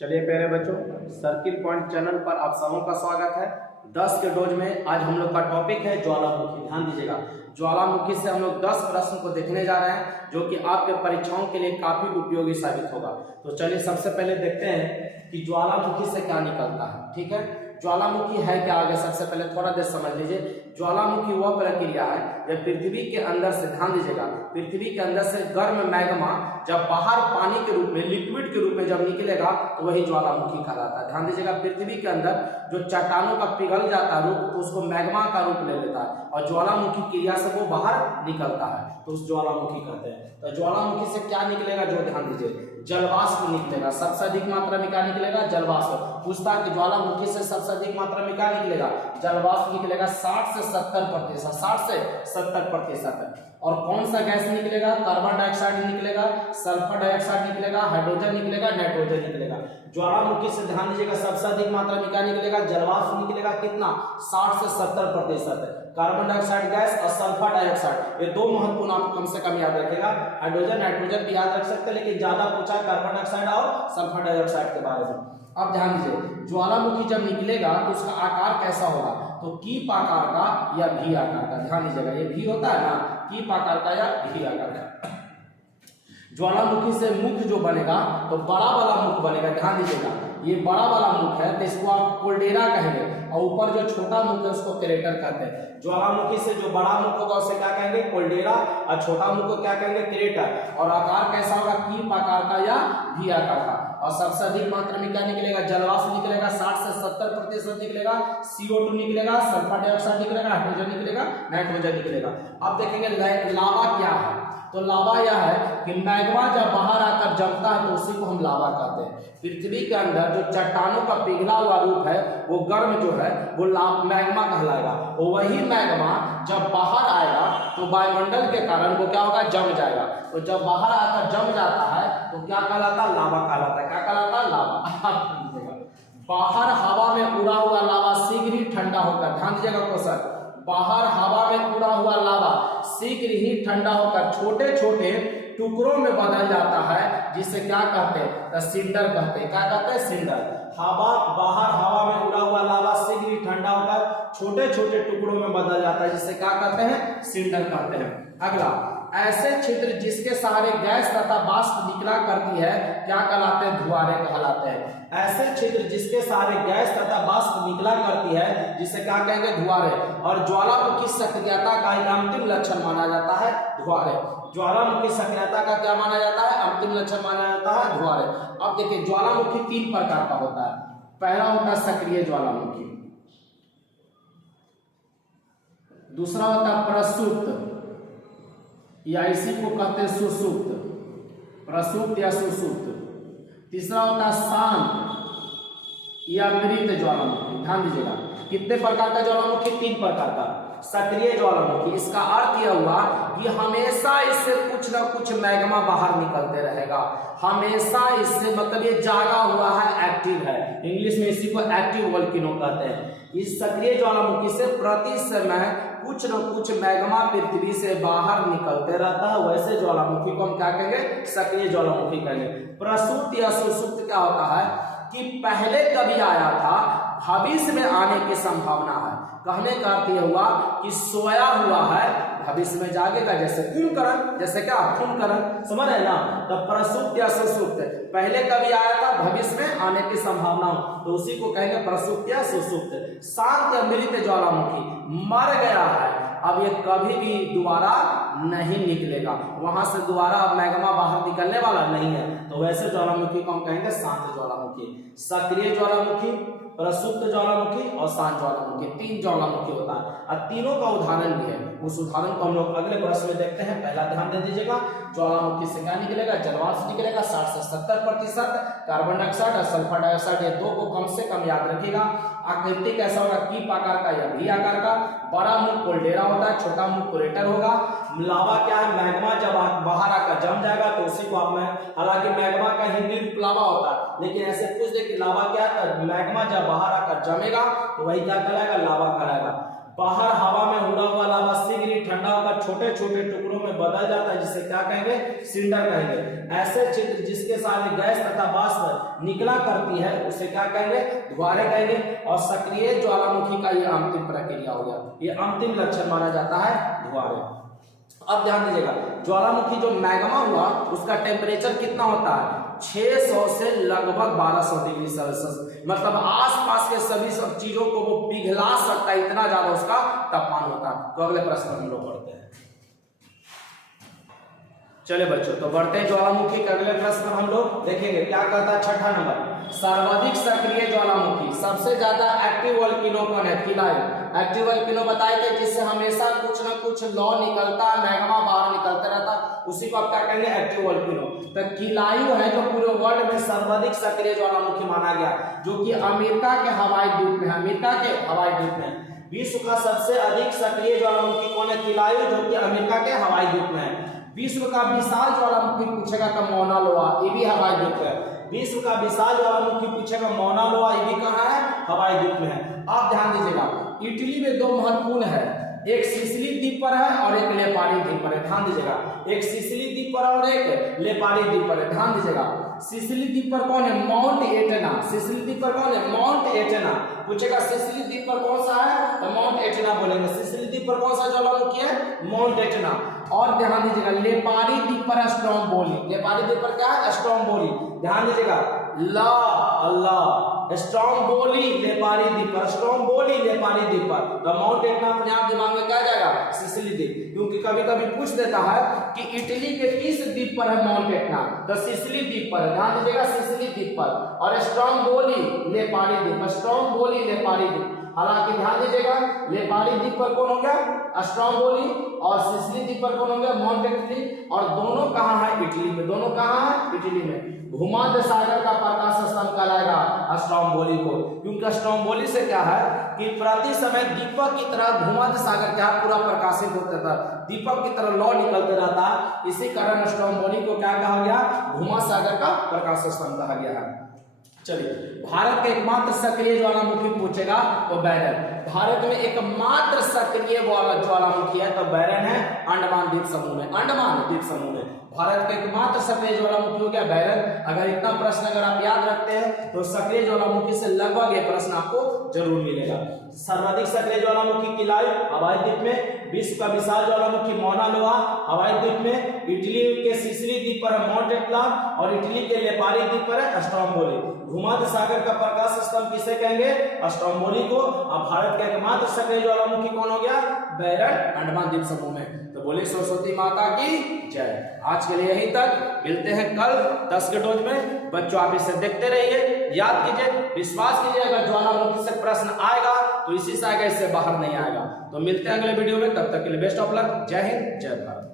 चलिए प्यारे बच्चों, सर्किल पॉइंट चैनल पर आप सबों का स्वागत है। 10 के डोज में आज हम लोग का टॉपिक है ज्वालामुखी। ध्यान दीजिएगा, ज्वालामुखी से हम लोग 10 प्रश्न को देखने जा रहे हैं जो कि आपके परीक्षाओं के लिए काफी उपयोगी साबित होगा। तो चलिए सबसे पहले देखते हैं कि ज्वालामुखी से क्या निकलता है। ठीक है, ज्वालामुखी है क्या, आगे सबसे पहले थोड़ा देर समझ लीजिए। ज्वालामुखी वह प्रक्रिया है जब पृथ्वी के अंदर से, ध्यान दीजिएगा, पृथ्वी के अंदर से गर्म मैग्मा जब बाहर पानी के रूप में, लिक्विड के रूप में जब निकलेगा तो वही ज्वालामुखी कहलाता है। ध्यान दीजिएगा, पृथ्वी के अंदर जो चट्टानों का पिघल जाता रूप तो उसको मैग्मा का रूप ले लेता है और ज्वालामुखी क्रिया से वो बाहर निकलता है तो उस ज्वालामुखी कहते हैं। तो ज्वालामुखी से क्या निकलेगा, जो ध्यान दीजिए, जलवाष्प निकलेगा। सबसे अधिक मात्रा में क्या निकलेगा, जलवाष्प। पूछता है कि ज्वालामुखी से सबसे अधिक मात्रा में क्या निकलेगा, जलवाष्प निकलेगा 60 से 70%, 60 से 70%। और कौन सा गैस निकलेगा, कार्बन डाइऑक्साइड निकलेगा, सल्फर डाइऑक्साइड निकलेगा, हाइड्रोजन निकलेगा, नाइट्रोजन निकलेगा। ज्वालामुखी से ध्यान दीजिएगा सबसे अधिक मात्रा में क्या निकलेगा, जलवाष्प निकलेगा। कितना, 60 से 70%। कार्बन डाइऑक्साइड गैस और सल्फर डाइऑक्साइड, ये दो महत्वपूर्ण आप कम से कम याद रखेगा। हाइड्रोजन नाइट्रोजन भी याद रख सकते हैं, लेकिन ज्यादा पूछा कार्बन डाइऑक्साइड और सल्फर डाइऑक्साइड के बारे में। अब ध्यान दीजिए, ज्वालामुखी जब निकलेगा तो उसका आकार कैसा होगा, तो कीप आकार का या भी आकार का। ध्यान दीजिएगा, ये भी होता है ना, कीप आकार का या भी आकार का। ज्वालामुखी से मुख जो बनेगा तो बड़ा वाला मुख बनेगा। ध्यान दीजिएगा, ये बड़ा वाला मुख है तो इसको आप कोल्डेरा कहेंगे और ऊपर जो छोटा मुख है उसको क्रेटर कहते हैं। ज्वालामुखी से जो बड़ा मुख होगा उसे क्या कहेंगे, कोल्डेरा, और छोटा मुख को क्या कहेंगे, क्रेटर। और आकार कैसा होगा, कीप आकार का या भी आकार का। और सबसे अधिक मात्रा में क्या निकलेगा, जलवाष्प निकलेगा, 60 से 70% निकलेगा, CO2 निकलेगा, सल्फर डाइऑक्साइड निकलेगा, हाइड्रोजन निकलेगा, नाइट्रोजन निकलेगा। अब देखेंगे लावा क्या है। तो लावा यह है कि मैग्मा जब बाहर आकर जमता है तो उसी को हम लावा कहते हैं। पृथ्वी के अंदर जो चट्टानों का पिघला हुआ रूप है वो गर्म जो है वो मैग्मा कहलाएगा। वही मैग्मा जब बाहर आएगा तो वायुमंडल के कारण वो क्या होगा, जम जाएगा। तो जब बाहर आकर जम जाता है तो क्या कहलाता है, लावा कहलाता है। क्या कहलाता है, लावा। बाहर हवा में उड़ा हुआ लावा शीघ्र ही ठंडा होकर, ध्यान दीजिएगा क्वेश्चन, बाहर हवा में उड़ा हुआ लावा शीघ्र ही ठंडा होकर छोटे छोटे टुकड़ों में बदल जाता है, जिसे क्या कहते हैं, सिंडर कहते हैं। क्या कहते हैं, सिंडर। बाहर हवा में उड़ा हुआ लावा शीघ्र ही ठंडा होकर छोटे छोटे टुकड़ों में बदल जाता है, जिसे क्या कहते हैं, सिंडर कहते हैं। अगला, ऐसे छिद्र जिसके सहारे गैस तथा वाष्प निकला करती है क्या कहलाते हैं, धुआरे कहलाते हैं। ऐसे छिद्र जिसके सहारे गैस तथा वाष्प निकला करती है जिसे क्या कहेंगे, धुआरे। और ज्वालामुखी सक्रियता का एक अंतिम लक्षण माना जाता है, धुआरे। ज्वालामुखी सक्रियता का क्या माना जाता है, अंतिम लक्षण माना जाता है, धुआरे। अब देखिए, ज्वालामुखी 3 प्रकार का होता है। पहला होता है सक्रिय ज्वालामुखी, दूसरा होता है प्रसुप्त या इसी को कहते हैं सुसुप्त, प्रसुप्त या सुसुप्त। तीसरा होता है शांत या मृत ज्वालामुखी। ध्यान दीजिएगा, कितने प्रकार का ज्वालामुखी, 3 प्रकार का। सक्रिय ज्वालामुखी, इसका अर्थ यह हुआ कि हमेशा इससे कुछ ना कुछ मैग्मा बाहर निकलते रहेगा, हमेशा इससे, मतलब ये जागा हुआ है, एक्टिव है। इंग्लिश में इसी को एक्टिव वोल्केनो कहते हैं। इस सक्रिय ज्वालामुखी से प्रति समय कुछ न कुछ मैग्मा पृथ्वी से बाहर निकलते रहता है, वैसे ज्वालामुखी को हम क्या कहेंगे, सक्रिय ज्वालामुखी कहेंगे। प्रसुप्त या सुसुप्त क्या होता है कि पहले कभी आया था, भविष्य में आने की संभावना है। कहने का अर्थ यह हुआ कि सोया हुआ है, भविष्य में जागेगा, जैसे कुंभकर्ण, जैसे क्या, कुंभकर्ण, समझ रहे ना। तो प्रसुप्त या सुसुप्त, पहले कभी आया था, भविष्य में आने की संभावना हो, तो उसी को कहेंगे प्रसुप्त या सुसुप्त। शांत या मृत ज्वालामुखी, मर गया है, अब ये कभी भी दोबारा नहीं निकलेगा, वहां से दोबारा मैग्मा बाहर निकलने वाला नहीं है, तो वैसे ज्वालामुखी को हम कहेंगे शांत ज्वालामुखी। सक्रिय ज्वालामुखी, प्रसुप्त ज्वालामुखी और शांत ज्वालामुखी, 3 ज्वालामुखी होता है। और तीनों का उदाहरण भी है, उस उदाहरण को हम लोग अगले प्रश्न में देखते हैं। पहला ध्यान दे दीजिएगा, ज्वालामुखी से क्या निकलेगा, जलवाष्प निकलेगा 60 से 70%, कार्बन डाइऑक्साइड और सल्फर डाइऑक्साइड, ये 2 को कम से कम याद रखिएगा। आकृति कैसा होगा, कीप आकार का या भी आकार का। बड़ा मुख कोल्डेरा होता है, छोटा मुख क्रेटर होगा। लावा क्या है, मैग्मा जब बाहर आकर जम जाएगा तो उसी को आप में, हालांकि मैग्मा का हिंदी रूप लावा होता है, लेकिन ऐसे पूछ दे कि लावा क्या है, मैग्मा जब बाहर आकर जमेगा तो वही क्या कहलाएगा, लावा कहलाएगा। बाहर हवा में उड़ा हुआ लावा शीघ्र ही ठंडा होकर छोटे छोटे टुकड़ों में बदल जाता है, जिसे क्या कहेंगे, सिंडर कहेंगे। ऐसे छिद्र जिसके साथ गैस तथा वाष्प निकला करती है उसे क्या कहेंगे, धुआरे कहेंगे। और सक्रिय ज्वालामुखी का यह अंतिम प्रक्रिया हो गया, ये अंतिम लक्षण माना जाता है धुआरे। अब ध्यान दीजिएगा, ज्वालामुखी जो मैग्मा हुआ उसका टेम्परेचर कितना होता है, 600 से लगभग 1200 डिग्री सेल्सियस, मतलब आसपास के सभी सब चीजों को वो पिघला सकता है, इतना ज्यादा उसका तापमान होता है। तो अगले प्रश्न हम लोग पढ़ते हैं। चले बच्चों, तो बढ़ते हैं ज्वालामुखी के अगले प्रश्न हम लोग देखेंगे क्या कहता है। छठा नंबर, सर्वाधिक सक्रिय ज्वालामुखी, सबसे ज्यादा एक्टिव वोल्केनो कौन है, किलायु। एक्टिव वोल्केनो बताए थे जिससे हमेशा कुछ न कुछ लौ निकलता है, मैग्मा बाहर निकलता रहता, उसी को आप क्या कहेंगे, एक्टिव वोल्केनो। तो किलायु है जो पूरे वर्ल्ड में सर्वाधिक सक्रिय ज्वालामुखी माना गया, जो कि अमेरिका के हवाई द्वीप में है, अमेरिका के हवाई द्वीप में। विश्व का सबसे अधिक सक्रिय ज्वालामुखी कौन है, किलायु, जो कि अमेरिका के हवाई द्वीप में है। विश्व का विशाल ज्वालामुखी पूछेगा तो मौना लोआ, ये भी हवाई द्वीप है। विश्व का विशाल ज्वालामुखी पूछेगा मौना लोआ, ये भी कहाँ है, हवाई द्वीप में है। आप ध्यान दीजिएगा, इटली में दो महत्वपूर्ण है, एक सिसिली द्वीप पर है और एक लेपारी द्वीप पर है। ध्यान दीजिएगा, एक सिसिली द्वीप पर और एक लेपारी द्वीप पर है। ध्यान दीजिएगा, सिसिली द्वीप पर कौन है, माउंट एटना। सिसिली द्वीप पर कौन है, माउंट एटना। पूछेगा सिसिली द्वीप पर कौन सा है, तो माउंट एटना बोलेंगे। सिसिली द्वीप पर कौन सा ज्वालामुखी है, माउंट एटना। और ध्यान दीजिएगा, लेपारी द्वीप पर स्ट्रोम्बोली। लेपारी द्वीप पर क्या है, स्ट्रोम्बोली। ध्यान दीजिएगा, ला अल्लाह, स्ट्रोम्बोली लेपारी द्वीप पर, स्ट्रोम्बोली लेपारी द्वीप पर। तो माउंट एटना अपने आप दिमाग में क्या जाएगा, सिसिली द्वीप, क्योंकि कभी कभी पूछ देता है कि इटली के किस द्वीप पर है माउंट एटना, तो सिसिली द्वीप पर है। ध्यान दीजिएगा, सिसिली द्वीप पर। और स्ट्रोम्बोली लेपारी द्वीप, स्ट्रोम्बोली लेपारी द्वीप। हालांकि ध्यान दीजिएगा, लेपारी द्वीप पर कौन हो गया, स्ट्रोम्बोली, और सिसिली द्वीप पर कौन हो गया, माउंट एटना। और दोनों कहाँ है, इटली में। दोनों कहाँ है, इटली में। भूमध्य सागर का प्रकाश स्तंभ कहलाएगा स्ट्रोम्बोली को, क्योंकि स्ट्रोम्बोली से क्या है कि प्रति समय दीपक की तरह भूमध्य सागर क्या पूरा प्रकाशित होता था, दीपक की तरह लौ निकलते रहता, इसी कारण स्ट्रोम्बोली को क्या कहा गया, भूमध्य सागर का प्रकाश स्तंभ कहा गया है। चलिए, भारत के एकमात्र सक्रिय ज्वालामुखी पूछेगा तो बैरन। भारत में एकमात्र सक्रिय ज्वालामुखी है तो बैरन है, अंडमान द्वीप समूह में। अंडमान द्वीप समूह में भारत का एकमात्र सक्रिय ज्वालामुखी हो गया बैरन। अगर इतना प्रश्न अगर आप याद रखते हैं तो सक्रिय ज्वालामुखी से लगभग ये प्रश्न आपको जरूर मिलेगा। सर्वाधिक सक्रिय ज्वालामुखी किलायु, हवाई द्वीप में। विश्व का विशाल ज्वालामुखी मौना लोआ, हवाई द्वीप में। इटली के सिसिली द्वीप पर माउंट एटना और इटली के लेपारी द्वीप पर है स्ट्रोम्बोली। भूमध्य सागर का प्रकाश स्तंभ किसे कहेंगे, स्ट्रोम्बोली को। अब भारत का एकमात्र सक्रिय ज्वालामुखी कौन हो गया, बैरन, अंडमान द्वीप समूह में। तो बोले सरस्वती माता की जय। आज के लिए यहीं तक, मिलते हैं कल 10 के डोज में। बच्चों आप इसे देखते रहिए, याद कीजिए, विश्वास कीजिए, अगर ज्वालामुखी से प्रश्न आएगा तो इसी से आएगा, इससे बाहर नहीं आएगा। तो मिलते हैं अगले वीडियो में, तब तक के लिए बेस्ट ऑफ लक। जय हिंद, जय भारत।